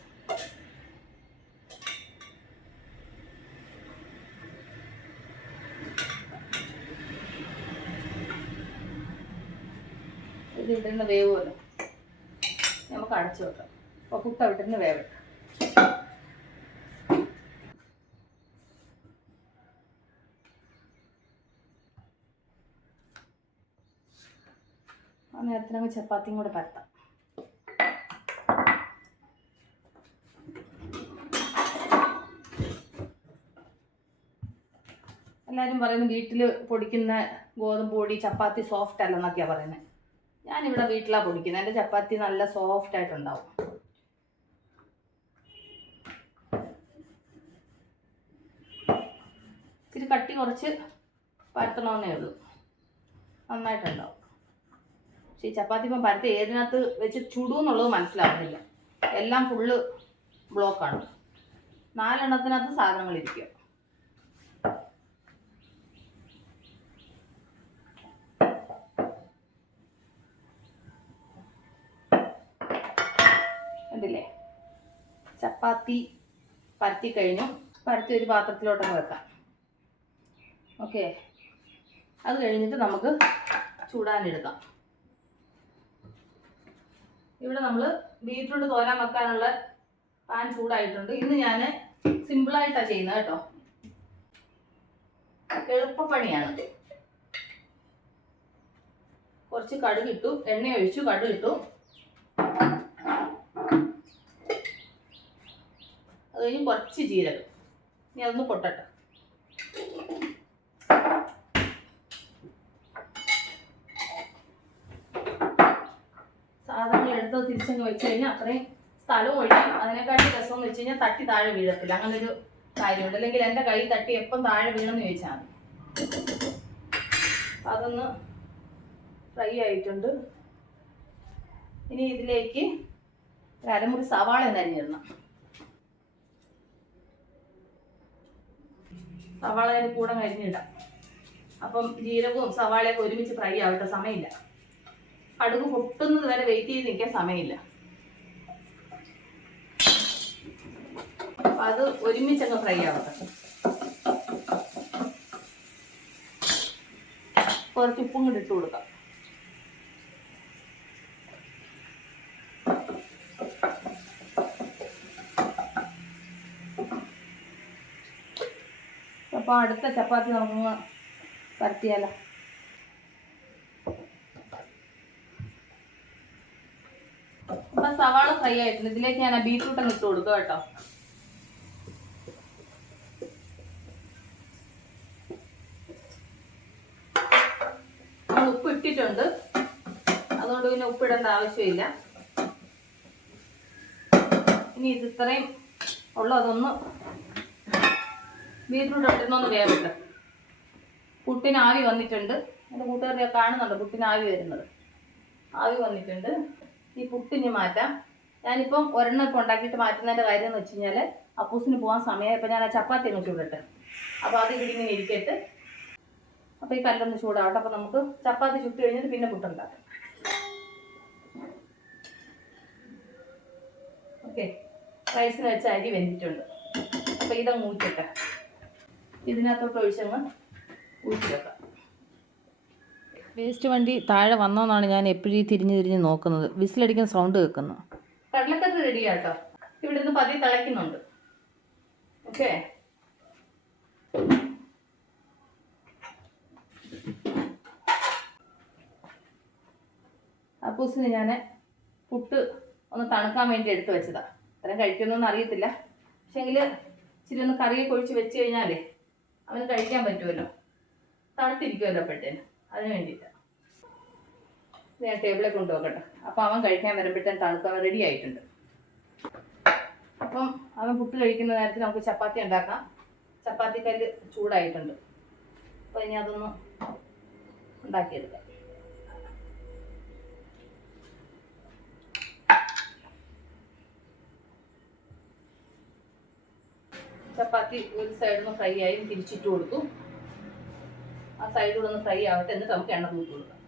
ഇത് ഇവിടുന്ന് വേവുമല്ലോ. നമുക്ക് അടച്ചു വെക്കാം. അപ്പോൾ പുട്ട് അവിടുന്ന് വേവട്ടെ. ആ നേരത്തിനങ്ങ് ചപ്പാത്തിയും കൂടെ പരത്താം. എല്ലാവരും പറയുന്നു വീട്ടിൽ പൊടിക്കുന്ന ഗോതമ്പ് പൊടി ചപ്പാത്തി സോഫ്റ്റ് അല്ലെന്നൊക്കെയാണ് പറയുന്നത് ഞാനിവിടെ വീട്ടിലാണ് പൊടിക്കുന്നത്. എന്റെ ചപ്പാത്തി നല്ല സോഫ്റ്റ് ആയിട്ടുണ്ടാവും. ഇത്തിരി കട്ടി കുറച്ച് പരത്തണമെന്നേ ഉള്ളൂ. നന്നായിട്ടുണ്ടാവും. പക്ഷേ ഈ ചപ്പാത്തി ഇപ്പം പരത്തി ഏതിനകത്ത് വെച്ച് ചുടും എന്നുള്ളത് മനസ്സിലാവുന്നില്ല. എല്ലാം ഫുള്ള് ബ്ലോക്കാണ് നാലെണ്ണത്തിനകത്ത് സാധനങ്ങൾ കണ്ടില്ലേ ചപ്പാത്തി പരത്തി കഴിഞ്ഞു. പരത്തി ഒരു പാത്രത്തിലോട്ടങ്ങ് വെക്കാം. ഓക്കെ. അത് കഴിഞ്ഞിട്ട് നമുക്ക് ചൂടാനെടുക്കാം. ഇവിടെ നമ്മൾ ബീറ്റ്റൂട്ട് തോരാൻ വെക്കാനുള്ള പാൻ ചൂടായിട്ടുണ്ട്. ഇന്ന് ഞാൻ സിമ്പിളായിട്ടാണ് ചെയ്യുന്നത് കേട്ടോ. എളുപ്പപ്പണിയാണ്. കുറച്ച് കടുകിട്ടു എണ്ണ ഒഴിച്ചു കടുക് ഇട്ടു അത് കഴിഞ്ഞ് കുറച്ച് ജീരകം. ഇനി അതൊന്ന് പൊട്ടട്ടെ. സാധനങ്ങൾ എടുത്തോ തിരിച്ചങ്ങ് വെച്ച് കഴിഞ്ഞാൽ അത്രയും സ്ഥലവും ഒഴിക്കും. അതിനെക്കാട്ടി രസം എന്ന് വെച്ച് കഴിഞ്ഞാൽ തട്ടി താഴെ വീഴത്തില്ല. അങ്ങനെ ഒരു കാര്യമുണ്ട്. അല്ലെങ്കിൽ എന്റെ കൈ തട്ടി എപ്പം താഴെ വീണെന്ന് ചോദിച്ചാൽ മതി. അതൊന്ന് ഫ്രൈ ആയിട്ടുണ്ട്. ഇനി ഇതിലേക്ക് അരമുറി സവാള ഒന്ന് സവാള അതിന് കൂടെ കഴിഞ്ഞിടാം അപ്പം ജീരകവും സവാളയൊക്കെ ഒരുമിച്ച് ഫ്രൈ ആവട്ടെ സമയമില്ല. കടുക് പൊട്ടുന്നത് വരെ വെയിറ്റ് ചെയ്ത് നിൽക്കാൻ സമയമില്ല. അപ്പം അത് ഒരുമിച്ചങ്ങ് ഫ്രൈ ആവട്ടെ. കുറച്ച് ഉപ്പും കൂടി ഇട്ട് കൊടുക്കാം. അപ്പോൾ അടുത്ത ചപ്പാത്തി നമുക്കൊന്ന് പരത്തിയാലോ. അപ്പൊ സവാള ഫ്രൈ ആയിട്ടുണ്ട്. ഇതിലേക്ക് ഞാൻ ബീട്രൂട്ട് ഒന്ന് ഇട്ട് കൊടുക്കുക കേട്ടോ. നമ്മൾ ഉപ്പ് ഇട്ടിട്ടുണ്ട്. അതുകൊണ്ട് പിന്നെ ഉപ്പിടേണ്ട ആവശ്യമില്ല. ഇനി ഇത് ഇത്രയും ഉള്ള ബീട്രൂട്ട് ഇട്ടിരുന്നൊന്ന് വേവട്ടെ പുട്ടിന് ആവി വന്നിട്ടുണ്ട്. എന്റെ കൂട്ടുകാരെ കാണുന്നുണ്ട് പുട്ടിന് ആവി വരുന്നത്. ആവി വന്നിട്ടുണ്ട്. ഈ പുട്ടിന് മാറ്റാം. ഞാനിപ്പം ഒരെണ്ണം ഇപ്പം ഉണ്ടാക്കിയിട്ട് മാറ്റുന്നതിന്റെ കാര്യം എന്ന് വെച്ച് കഴിഞ്ഞാൽ അപ്പൂസിന് പോകാൻ സമയം ഇപ്പം ഞാൻ ആ ചപ്പാത്തി അങ്ങ് ചൂടട്ടെ. അപ്പോൾ അത് ഇവിടെ ഇങ്ങനെ ഇരിക്കട്ട്. അപ്പോൾ ഈ കല്ലൊന്ന് ചൂടാവട്ടെ. അപ്പോൾ നമുക്ക് ചപ്പാത്തി ചുട്ട് കഴിഞ്ഞിട്ട് പിന്നെ പുട്ടുണ്ടാക്കാം ഓക്കെ. റൈസിന് വെച്ച അരി വെന്തിട്ടുണ്ട്. അപ്പോൾ ഇതങ്ങ് ഊറ്റിട്ടെ ഇതിനകത്തോട്ട് ഒഴിച്ചങ്ങ് ഊറ്റി വെക്കാം. വേസ്റ്റ് വണ്ടി താഴെ വന്നോന്നാണ് ഞാൻ എപ്പോഴും തിരിഞ്ഞ് തിരിഞ്ഞ് നോക്കുന്നത്. വിസിലടിക്കുന്ന സൗണ്ട് കേൾക്കുന്നു കടലക്കത്ത് റെഡി ആട്ടോ ഇവിടെ നിന്ന് പതി തിളയ്ക്കുന്നുണ്ട്. ഓക്കെ? അപ്പൂസിന് ഞാൻ പുട്ട് ഒന്ന് തണുക്കാൻ വേണ്ടി എടുത്തു വെച്ചതാ. അത്രയും കഴിക്കുന്നൊന്നും അറിയത്തില്ല. പക്ഷേങ്കിൽ ഇച്ചിരി ഒന്ന് കറിയൊക്കെ ഒഴിച്ച് വെച്ച് കഴിഞ്ഞാലേ അവന് കഴിക്കാൻ പറ്റുമല്ലോ. തണുത്തിരിക്കുമല്ലോ അപ്പോഴത്തേന്. അതിന് വേണ്ടിയിട്ടാണ് ഞാൻ ടേബിളിൽ കൊണ്ടുപോകട്ടെ അപ്പം അവൻ കഴിക്കാൻ വരുമ്പോഴത്തേന് തണുപ്പ് അവൻ റെഡി ആയിട്ടുണ്ട്. അപ്പം അവൻ പുട്ട് കഴിക്കുന്ന നേരത്തിൽ നമുക്ക് ചപ്പാത്തി ഉണ്ടാക്കാം. ചപ്പാത്തി കല്ല് ചൂടായിട്ടുണ്ട്. അപ്പോൾ ഇനി അതൊന്ന് ഉണ്ടാക്കിയെടുക്കാം. ചപ്പാത്തി ഒരു സൈഡിൽ നിന്ന് ഫ്രൈ ആയി തിരിച്ചിട്ട് കൊടുത്തു. ആ സൈഡിലൂടെ ഒന്ന് ഫ്രൈ ആവട്ടെ എന്നിട്ട് നമുക്ക് എണ്ണ തൂത്ത് കൊടുക്കാം.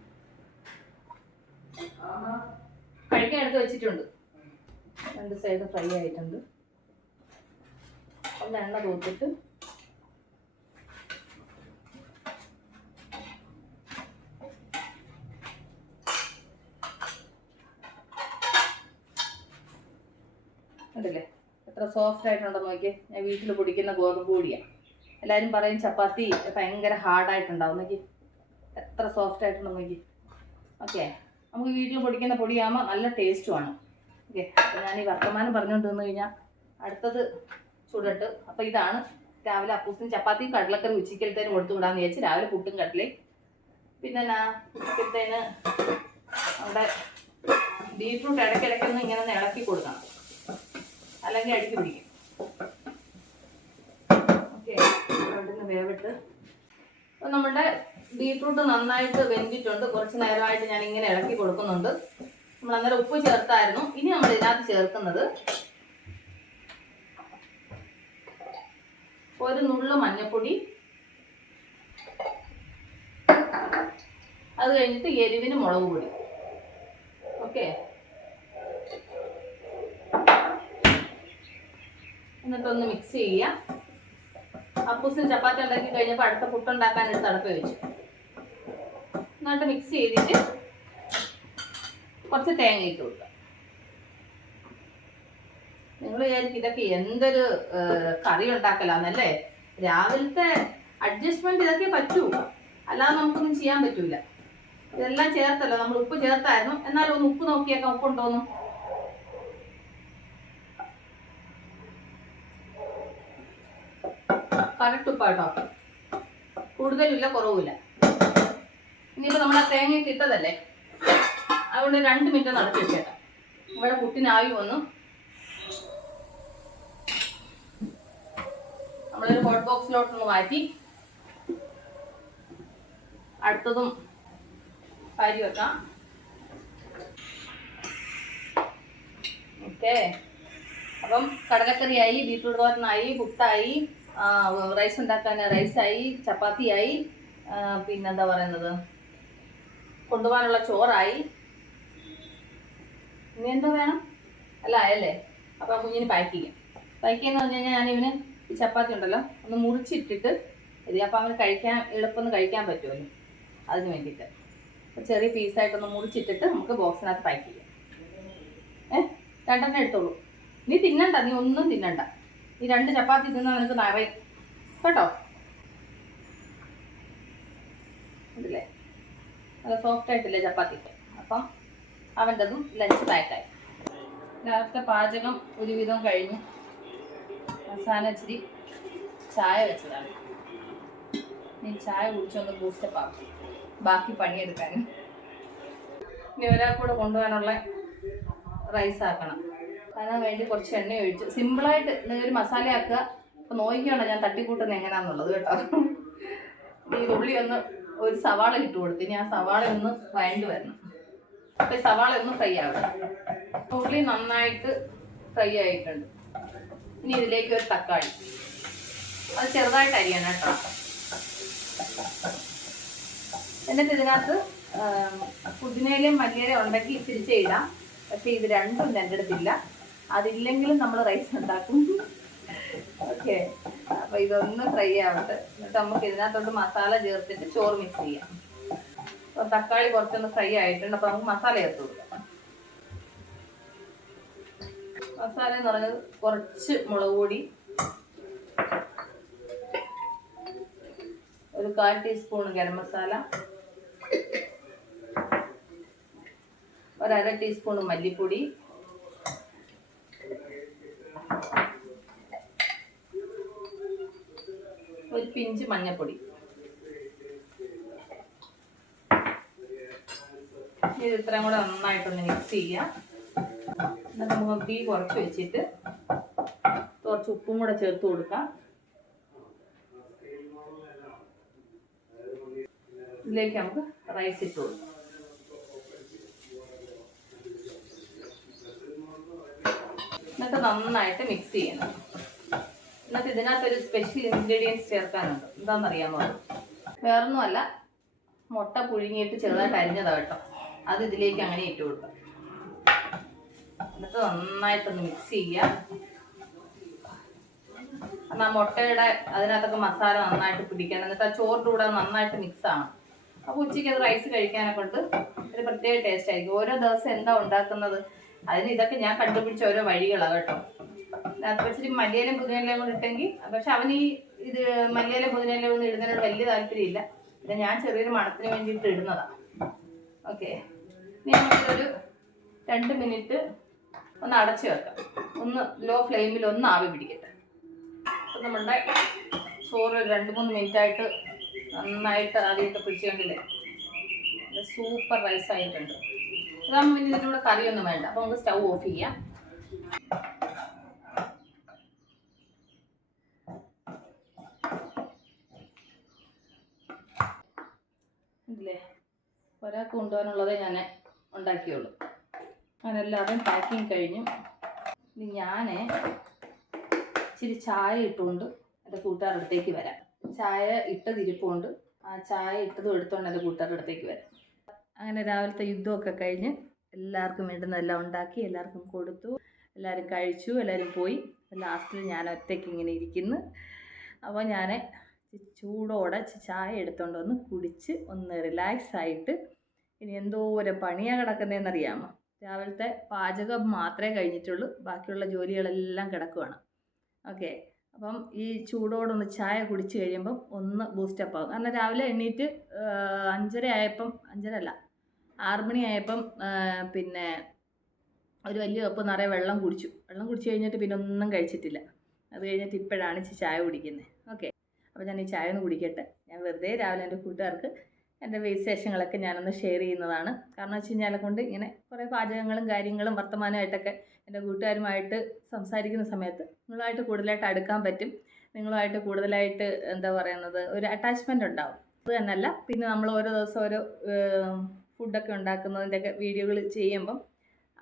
കഴിക്കാൻ എടുത്ത് വെച്ചിട്ടുണ്ട്. രണ്ട് സൈഡ് ഫ്രൈ ആയിട്ടുണ്ട്. ഒന്ന് എണ്ണ തൂത്തിട്ട് കണ്ടില്ലേ എത്ര സോഫ്റ്റ് ആയിട്ടുണ്ടെന്ന് നോക്കിയേ. ഞാൻ വീട്ടിൽ പൊടിക്കുന്ന ഗോതമ്പ് പൊടിയാണ് എല്ലാവരും പറയും ചപ്പാത്തി ഭയങ്കര ഹാർഡായിട്ടുണ്ടാവും നോക്കി. എത്ര സോഫ്റ്റ് ആയിട്ടുണ്ടെന്ന് നോക്കി. ഓക്കെ നമുക്ക് വീട്ടിൽ പൊടിക്കുന്ന പൊടിയാകുമ്പോൾ നല്ല ടേസ്റ്റുമാണ് ഓക്കെ ഞാൻ ഈ വർത്തമാനം പറഞ്ഞുകൊണ്ട് വന്നു കഴിഞ്ഞാൽ അടുത്തത് ചുടട്ട്. അപ്പോൾ ഇതാണ് രാവിലെ അപ്പൂസിന് ചപ്പാത്തിയും കടലക്കറി ഉച്ചക്കലത്തേന് കൊടുത്തു വിടാമെന്ന് വിചാരിച്ച് രാവിലെ പുട്ടും കടലയും. പിന്നെ ഞാൻ ഉച്ചക്കലത്തേന് നമ്മുടെ ബീറ്റ്റൂട്ട് ഇടയ്ക്കിടയ്ക്കൊന്ന് ഇങ്ങനെ ഇളക്കി കൊടുക്കണം. അല്ലെങ്കിൽ അടിച്ചു പിടിക്കും. ഓക്കെ അവിടുന്ന് വേവിട്ട്. അപ്പം നമ്മുടെ ബീട്രൂട്ട് നന്നായിട്ട് വെന്തിട്ടുണ്ട്. കുറച്ച് നേരമായിട്ട് ഞാൻ ഇങ്ങനെ ഇളക്കി കൊടുക്കുന്നുണ്ട്. നമ്മൾ അന്നേരം ഉപ്പ് ചേർത്തായിരുന്നു. ഇനി നമ്മൾ ഇതിനകത്ത് ചേർക്കുന്നത് ഒരു നുള്ളു മഞ്ഞപ്പൊടി. അത് കഴിഞ്ഞിട്ട് എരിവിന് മുളക് പൊടി. ഓക്കെ? എന്നിട്ടൊന്ന് മിക്സ് ചെയ്യുക. അപ്പൂസിന് ചപ്പാത്തി ഉണ്ടാക്കി കഴിഞ്ഞപ്പോൾ അടുത്ത പുട്ടുണ്ടാക്കാൻ ഒരു തടപ്പ് വെച്ചു. എന്നിട്ട് മിക്സ് ചെയ്തിട്ട് കുറച്ച് തേങ്ങ ഇട്ട് കൊടുക്കുക. നിങ്ങൾ വിചാരിക്കും ഇതൊക്കെ എന്തൊരു കറി ഉണ്ടാക്കലാന്നല്ലേ? രാവിലത്തെ അഡ്ജസ്റ്റ്മെന്റ് ഇതൊക്കെ പറ്റൂ. അല്ലാതെ നമുക്കൊന്നും ചെയ്യാൻ പറ്റൂല. ഇതെല്ലാം ചേർത്തല്ലോ. നമ്മൾ ഉപ്പ് ചേർത്തായിരുന്നു. എന്നാലും ഒന്ന് ഉപ്പ് നോക്കിയേക്കാം. ഉപ്പുണ്ടോന്ന് കറക്റ്റ് ഉപ്പാട്ടോ കൂടുതലില്ല കുറവില്ല ഇനിയിപ്പോൾ നമ്മൾ ആ തേങ്ങയൊക്കെ ഇട്ടതല്ലേ അതുകൊണ്ട് രണ്ട് മിനിറ്റ് നടത്തി വെച്ചേക്കാം. ഇവിടെ പുട്ടിനാവി വന്നു. നമ്മളൊരു ഹോട്ട് ബോക്സിലോട്ടൊന്ന് മാറ്റി. അടുത്തതും പാരി വെക്കാം. ഓക്കെ. അപ്പം കടലക്കറിയായി ബീറ്റ്റൂട്ട് തോരനായി പുട്ടായി. റൈസ് ഉണ്ടാക്കാൻ റൈസായി ചപ്പാത്തിയായി പിന്നെന്താ പറയുന്നത്? കൊണ്ടുപോകാനുള്ള ചോറായി. ഇനി എന്തോ വേണം? അല്ല അല്ലേ അപ്പം കുഞ്ഞിന് പാക്ക് ചെയ്യാം. പാക്ക് ചെയ്യുന്ന പറഞ്ഞു കഴിഞ്ഞാൽ ഞാനിവന് ഈ ചപ്പാത്തി ഉണ്ടല്ലോ ഒന്ന് മുറിച്ചിട്ടിട്ട് ഇത് അപ്പം അവന് കഴിക്കാൻ എളുപ്പമൊന്ന് കഴിക്കാൻ പറ്റുമല്ലോ അതിന് വേണ്ടിയിട്ട്. അപ്പോൾ ചെറിയ പീസായിട്ടൊന്ന് മുറിച്ചിട്ടിട്ട് നമുക്ക് ബോക്സിനകത്ത് പാക്ക് ചെയ്യാം. ഏ? രണ്ടെണ്ണം എടുത്തോളൂ. നീ തിന്നണ്ട നീ ഒന്നും തിന്നണ്ട. ഈ രണ്ട് ചപ്പാത്തി തിന്നാൽ നിനക്ക് നിറയും കേട്ടോ? ഇതില്ലേ നല്ല സോഫ്റ്റ് ആയിട്ടില്ലേ ചപ്പാത്തി? അപ്പം അവന്റെതും ലഞ്ച് പാക്കായി രാവിലത്തെ പാചകം ഒരുവിധം കഴിഞ്ഞു. അവസാനം ഇച്ചിരി ചായ വെച്ചതാണ്. നീ ചായ കുടിച്ചൊന്ന് ബൂസ്റ്റപ്പ് ആക്കും ബാക്കി പണിയെടുക്കാനും. ഇനി ഒരാൾക്കൂടെ കൊണ്ടുപോകാനുള്ള റൈസ് ആക്കണം. അതിന് വേണ്ടി കുറച്ച് എണ്ണ ഒഴിച്ച്. സിമ്പിളായിട്ട് ഒരു മസാല ആക്കുക. അപ്പൊ നോക്കിയാണ് ഞാൻ തട്ടിക്കൂട്ടുന്നത് എങ്ങനെയാണെന്നുള്ളത് കേട്ടോ. ഈ ഉള്ളി ഒന്ന് ഒരു സവാള ഇട്ട് കൊടുത്ത്. ഇനി ആ സവാള ഒന്ന് വഴണ്ട് വരണം. അപ്പൊ ഈ സവാള ഒന്ന് ഫ്രൈ ആവുക ഉള്ളി നന്നായിട്ട് ഫ്രൈ ആയിട്ടുണ്ട്. ഇനി ഇതിലേക്ക് ഒരു തക്കാളി. അത് ചെറുതായിട്ട് അരിയണം കേട്ടോ. എന്നിട്ട് ഇതിനകത്ത് പുതിനയിലും മല്ലിയിലും ഉണ്ടെങ്കിൽ തിരിച്ചേ ഇടാം. പക്ഷേ ഇത് രണ്ടും എന്റെ അടുത്തില്ല അതില്ലെങ്കിലും നമ്മൾ റൈസ് ഉണ്ടാക്കും. ഓക്കെ അപ്പൊ ഇതൊന്ന് ഫ്രൈ ആവട്ടെ. എന്നിട്ട് നമുക്ക് ഇതിനകത്തോട്ട് മസാല ചേർത്തിട്ട് ചോറ് മിക്സ് ചെയ്യാം. അപ്പൊ തക്കാളി കുറച്ചൊന്ന് ഫ്രൈ ആയിട്ടുണ്ട്. അപ്പൊ നമുക്ക് മസാല ചേർത്ത് കൊടുക്കാം. മസാല എന്ന് പറയുന്നത് കുറച്ച് മുളക് പൊടി. ഒരു കാൽ ടീസ്പൂൺ ഗരം മസാല ഒരര ടീസ്പൂൺ മല്ലിപ്പൊടി. ഒരു പിഞ്ച് മഞ്ഞൾപ്പൊടി ഇത് ഇത്രയും കൂടെ നന്നായിട്ടൊന്ന് മിക്സ് ചെയ്യാം. എന്നിട്ട് നമുക്ക് തീ കുറച്ച് വെച്ചിട്ട് കുറച്ച് ഉപ്പും കൂടെ ചേർത്ത് കൊടുക്കാം. ഇതിലേക്ക് നമുക്ക് റൈസ് ഇട്ട് കൊടുക്കാം. എന്നിട്ട് നന്നായിട്ട് മിക്സ് ചെയ്യണം. എന്നിട്ട് ഇതിനകത്ത് ഒരു സ്പെഷ്യൽ ഇൻഗ്രീഡിയൻസ് ചേർക്കാനുണ്ട്. എന്താണെന്നറിയാമോ? വേറൊന്നുമല്ല മുട്ട പുഴുങ്ങിയിട്ട് ചെറുതായിട്ട് അരിഞ്ഞതാ കേട്ടോ. അത് ഇതിലേക്ക് അങ്ങനെ ഇട്ട് കൊടുക്കാം. എന്നിട്ട് നന്നായിട്ടൊന്ന് മിക്സ് ചെയ്യുക. ആ മുട്ടയുടെ അതിനകത്തൊക്കെ മസാല നന്നായിട്ട് പിടിക്കണം. എന്നിട്ട് ആ ചോറിന്റെ കൂടെ നന്നായിട്ട് മിക്സ് ആണ് അപ്പോൾ ഉച്ചയ്ക്ക് അത് റൈസ് കഴിക്കാനൊക്കെ ഉണ്ട്. ഒരു പ്രത്യേക ടേസ്റ്റ് ആയിരിക്കും. ഓരോ ദിവസം എന്താ ഉണ്ടാക്കുന്നത്? അതിന് ഇതൊക്കെ ഞാൻ കണ്ടുപിടിച്ച ഓരോ വഴികളാണ് കേട്ടോ. അത് ഇച്ചിരി മല്ലിയിലും പുതിനയിലും കൂടെ ഇട്ടെങ്കിൽ പക്ഷെ അവന് ഈ ഇത് മല്ലിയിലും പുതിനെല്ലാം ഒന്നും ഇടുന്നതിനോട് വലിയ താല്പര്യമില്ല. പിന്നെ ഞാൻ ചെറിയൊരു മണത്തിന് വേണ്ടിയിട്ട് ഇടുന്നതാണ് ഓക്കെ. ഇനി നമുക്കൊരു രണ്ട് മിനിറ്റ് ഒന്ന് അടച്ചു വെക്കാം. ഒന്ന് ലോ ഫ്ലെയിമിൽ ഒന്ന് ആവി പിടിക്കട്ടെ. അപ്പം നമ്മുടെ ചോറ് ഒരു രണ്ട് മൂന്ന് മിനിറ്റ് ആയിട്ട് നന്നായിട്ട് ആദ്യമൊക്കെ പിടിച്ചുകൊണ്ടില്ലേ? സൂപ്പർ റൈസ് ആയിട്ടുണ്ട് ഇതാകുമ്പോൾ പിന്നെ ഇതിന്റെ കൂടെ കറിയൊന്നും വേണ്ട. അപ്പോൾ നമുക്ക് സ്റ്റൗ ഓഫ് ചെയ്യാം. ഇല്ലേ? ഒരാൾക്ക് കൊണ്ടുപോകാനുള്ളതേ ഞാൻ ഉണ്ടാക്കിയുള്ളൂ. അങ്ങനെല്ലാവരും പാക്കിങ് കഴിഞ്ഞു. ഇനി ഞാൻ ഇച്ചിരി ചായ ഇട്ടുകൊണ്ട് എന്റെ കൂട്ടുകാരുടെ അടുത്തേക്ക് വരാം. ചായ ഇട്ടതിരിപ്പുണ്ട്. ആ ചായ ഇട്ടതും എടുത്തുകൊണ്ട് എന്റെ കൂട്ടുകാരുടെ അടുത്തേക്ക് വരാം. അങ്ങനെ രാവിലത്തെ യുദ്ധമൊക്കെ കഴിഞ്ഞ് എല്ലാവർക്കും വേണ്ടുന്നതെല്ലാം ഉണ്ടാക്കി എല്ലാവർക്കും കൊടുത്തു എല്ലാവരും കഴിച്ചു എല്ലാവരും പോയി. ലാസ്റ്റിൽ ഞാൻ ഒറ്റയ്ക്ക് ഇങ്ങനെ ഇരിക്കുന്നു. അപ്പോൾ ഞാൻ ചൂടോടെ ചായ എടുത്തുകൊണ്ട് വന്ന് കുടിച്ച് ഒന്ന് റിലാക്സ് ആയിട്ട് ഇനി എന്തോരം പണിയാണ് കിടക്കുന്നതെന്നറിയാമോ രാവിലത്തെ പാചകം മാത്രമേ കഴിഞ്ഞിട്ടുള്ളൂ. ബാക്കിയുള്ള ജോലികളെല്ലാം കിടക്കുവാണ്. ഓക്കെ. അപ്പം ഈ ചൂടോടൊന്ന് ചായ കുടിച്ച് കഴിയുമ്പം ഒന്ന് ബൂസ്റ്റപ്പ് ആകും കാരണം രാവിലെ എണ്ണീറ്റ് അഞ്ചര ആയപ്പം അഞ്ചര അല്ല ആറ് മണിയായപ്പം പിന്നെ ഒരു വലിയ കപ്പ് നിറയെ വെള്ളം കുടിച്ചു. വെള്ളം കുടിച്ചു കഴിഞ്ഞിട്ട് പിന്നെ ഒന്നും കഴിച്ചിട്ടില്ല. അത് കഴിഞ്ഞിട്ട് ഇപ്പോഴാണ് ചായ കുടിക്കുന്നത് ഓക്കെ. അപ്പോൾ ഞാൻ ഈ ചായ ഒന്ന് കുടിക്കട്ടെ. ഞാൻ വെറുതെ രാവിലെ എന്റെ കൂട്ടുകാർക്ക് എന്റെ വിശേഷങ്ങളൊക്കെ ഞാനൊന്ന് ഷെയർ ചെയ്യുന്നതാണ്. കാരണം വെച്ച് കഴിഞ്ഞാൽ കൊണ്ട് ഇങ്ങനെ കുറേ പാചകങ്ങളും കാര്യങ്ങളും വർത്തമാനമായിട്ടൊക്കെ എന്റെ കൂട്ടുകാരുമായിട്ട് സംസാരിക്കുന്ന സമയത്ത് നിങ്ങളുമായിട്ട് കൂടുതലായിട്ട് അടുക്കാൻ പറ്റും. നിങ്ങളുമായിട്ട് കൂടുതലായിട്ട് എന്താ പറയുന്നത് ഒരു അറ്റാച്ച്മെന്റ് ഉണ്ടാവും. അത് തന്നെയല്ല പിന്നെ നമ്മൾ ഓരോ ദിവസം ഓരോ ഫുഡൊക്കെ ഉണ്ടാക്കുന്നതിന്റെയൊക്കെ വീഡിയോകൾ ചെയ്യുമ്പം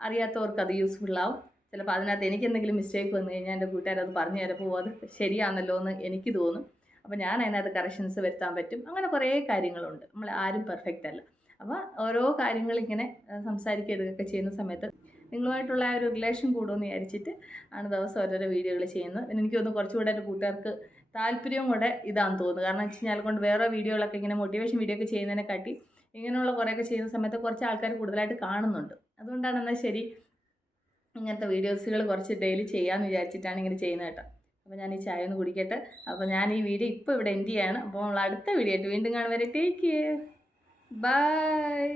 അറിയാത്തവർക്ക് അത് യൂസ്ഫുൾ ആവും ചിലപ്പോൾ അതിനകത്ത് എനിക്ക് എന്തെങ്കിലും മിസ്റ്റേക്ക് വന്നു കഴിഞ്ഞാൽ എന്റെ കൂട്ടുകാരത് പറഞ്ഞു തരപ്പോൾ അത് ശരിയാണല്ലോ എന്ന് എനിക്ക് തോന്നും. അപ്പോൾ ഞാൻ അതിനകത്ത് കറക്ഷൻസ് വരുത്താൻ പറ്റും. അങ്ങനെ കുറേ കാര്യങ്ങളുണ്ട്. നമ്മൾ ആരും പെർഫെക്റ്റ് അല്ല. അപ്പോൾ ഓരോ കാര്യങ്ങളിങ്ങനെ സംസാരിക്കുകയൊക്കെ ചെയ്യുന്ന സമയത്ത് നിങ്ങളുമായിട്ടുള്ള ആ ഒരു റിലേഷൻ കൂടുമെന്ന് വിചാരിച്ചിട്ട് ആണ് ദിവസം ഓരോരോ വീഡിയോകൾ ചെയ്യുന്നത്. പിന്നെ എനിക്ക് തോന്നുന്നു കുറച്ചുകൂടെ എന്റെ കൂട്ടുകാർക്ക് താല്പര്യവും കൂടെ ഇതാണെന്ന് തോന്നുന്നു. കാരണം വെച്ച് കഴിഞ്ഞാൽ കൊണ്ട് വേറെ വീഡിയോകളൊക്കെ ഇങ്ങനെ മോട്ടിവേഷൻ വീഡിയോ ഒക്കെ ചെയ്യുന്നതിനെ കാട്ടി ഇങ്ങനെയുള്ള കുറേയൊക്കെ ചെയ്യുന്ന സമയത്ത് കുറച്ച് ആൾക്കാർ കൂടുതലായിട്ട് കാണുന്നുണ്ട്. അതുകൊണ്ടാണ് എന്നാൽ ശരി ഇങ്ങനത്തെ വീഡിയോസുകൾ കുറച്ച് ഡെയിലി ചെയ്യാമെന്ന് വിചാരിച്ചിട്ടാണ് ഇങ്ങനെ ചെയ്യുന്നത് കേട്ടോ. അപ്പോൾ ഞാൻ ഈ ചായ ഒന്ന് കുടിക്കട്ടെ. അപ്പോൾ ഞാൻ ഈ വീഡിയോ ഇപ്പോൾ ഇവിടെ എൻഡ് ചെയ്യാണ്. അപ്പോൾ നമ്മൾ അടുത്ത വീഡിയോ ആയിട്ട് വീണ്ടും കാണുവരെ ടേക്ക് കെയർ ബൈ